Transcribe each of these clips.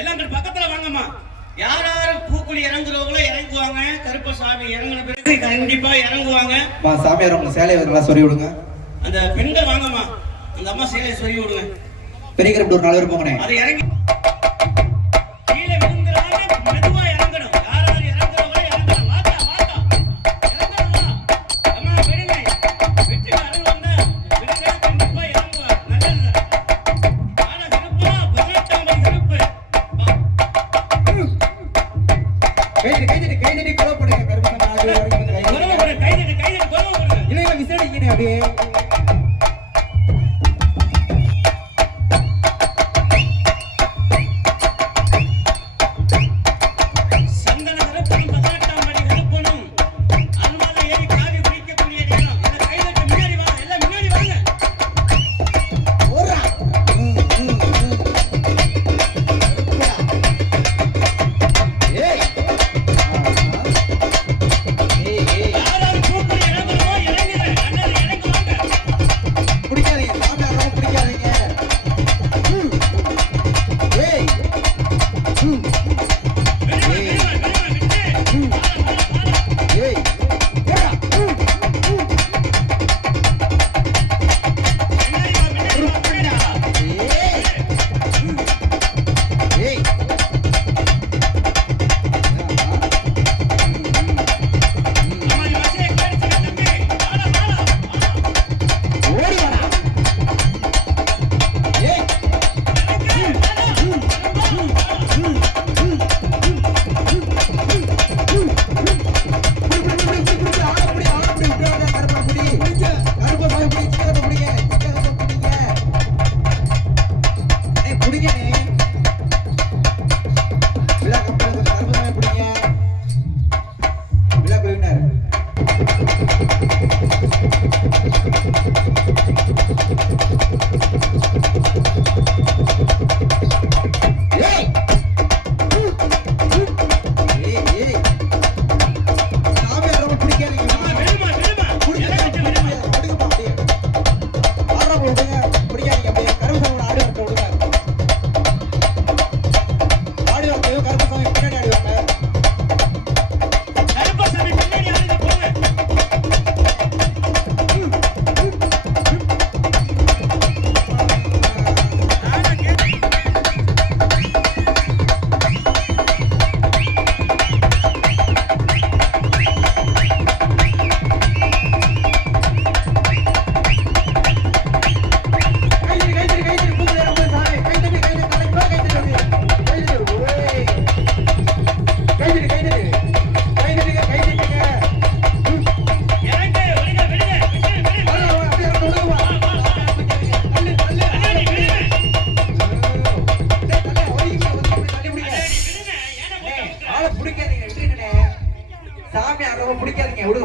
எல்லாம் பக்கத்துல வாங்கம்மா. யார் யார் பூக்குழி இறங்குறவங்களோ இறங்குவாங்க. கருப்பசாமி இறங்குன பிறகு கண்டிப்பா இறங்குவாங்க. சாமியார் அவங்க சேலையை நல்லா சொல்லி விடுங்க. அந்த பெண்கள் வாங்கம்மா, அந்த அம்மா சேலையை சொல்லி விடுங்க. பெரிய கருப்பு ஒரு 4 பேர் போங்கண்ணே. அது இறங்கி கீழே விழுந்துறாங்க. மெதுவா இறங்கணும். யார் யார் இறங்குறவங்களோ இறங்கணும். வாத்தா வாத்தா இறங்கணும். அம்மா விடுங்க. வெற்றி அருள் வந்தா விடுங்க. கண்டிப்பா இறங்குவார். நல்லது. ஆனா கருப்பா 18ஆம் கருப்பு. கை தட்டி கொலை பண்ணுங்க. கருப்பசாமி கொலை பண்ணு. கை தட்டி கொலை பண்ணுங்க. இல்லை விசாரிக்கணும் அப்படியே.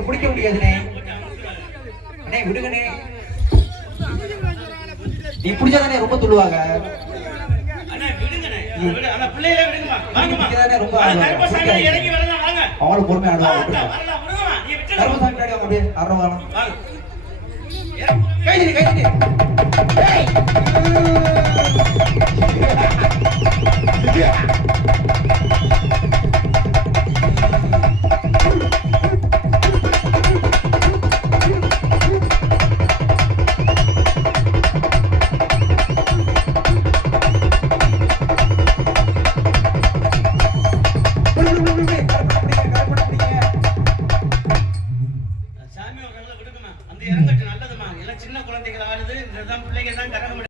பிடிக்க முடியாதுனே. அண்ணே விடுங்கனே. நீ பிடிச்சாதானே ரொம்ப துள்ளுவாங்க. அண்ணே விடுங்கனே. அந்த பிள்ளைகளை விடுங்கமா. வாங்கமா. ரொம்ப கருப்பசாமி இறங்கி வரலாம் வாங்க. அவள பொறுமையா ஆடுவாங்க. வரலாம் விடுங்கமா. நீ விட்டு கருப்பசாமி பின்னாடி வாங்க அப்படியே ஆடுறோம் வாங்க. கை தட்டி ஏய் சின்ன குழந்தைகள் ஆடுது. இந்த பிள்ளைங்க தான் கரகம்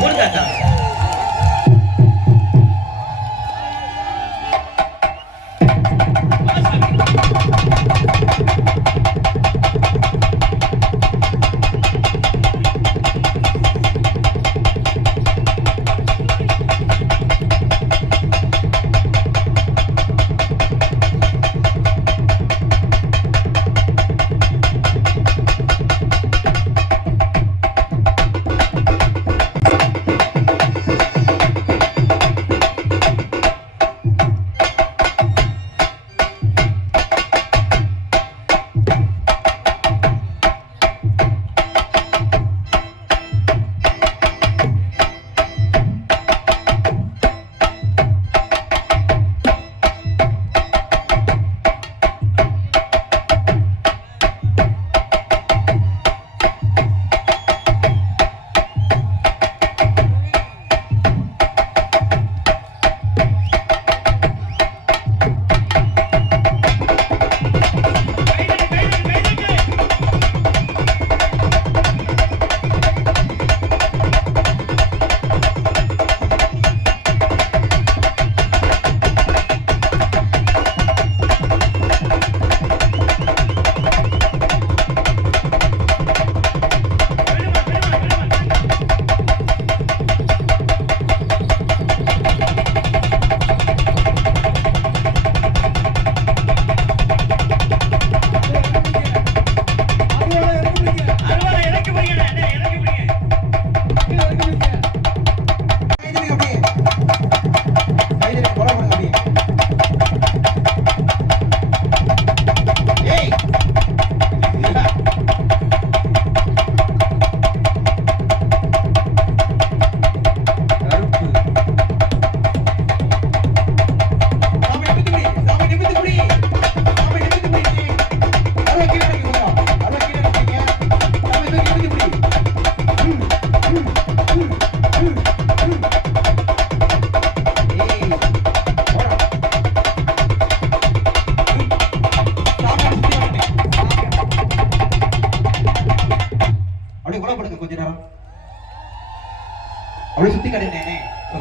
போடுதாத்தா.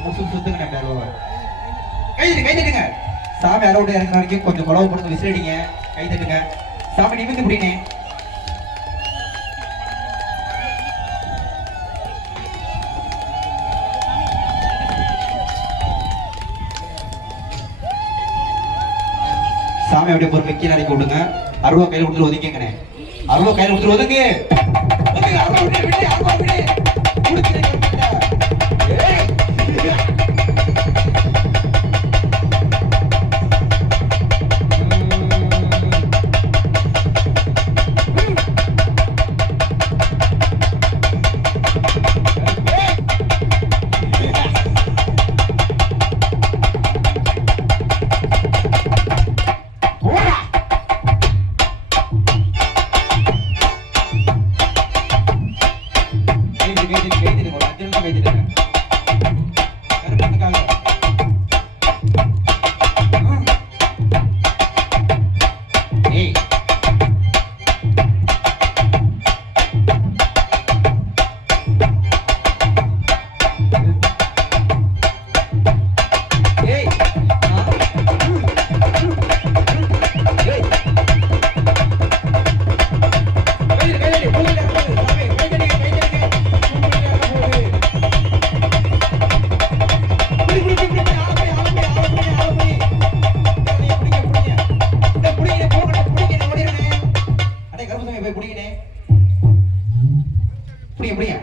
சுத்துங்கண்ணே அப்படியே அருவாவை. கை தட்டுங்க. சாமி அறுவடை இறங்குற வரைக்கும் கொஞ்சம் குழவு போடுங்க, விசிலடிங்க. கை தட்டுங்க. சாமி நிமிந்து பிடிங்க. சாமி அப்படியே பொறுமை கீழே இறக்கி விடுங்க. அருவா கையில கொடுத்துட்டு ஒதுக்கிங்கண்ணே. அருவா கையில கொடுத்துட்டு ஒதுங்க. அருவா விடு, அருவா விடு. குடிச்சிருங்க. ஏய்.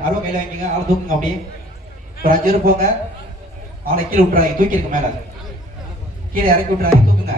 அருவா கையில வாங்கிங்க. ஆளை தூக்குங்க. அப்படியே ஒரு 5 பேர் போங்க. அவனை கீழே விட்டுறாங்க. தூக்கிருங்க. மேல கீழே இறக்கி விட்டுறாங்க. தூக்குங்க.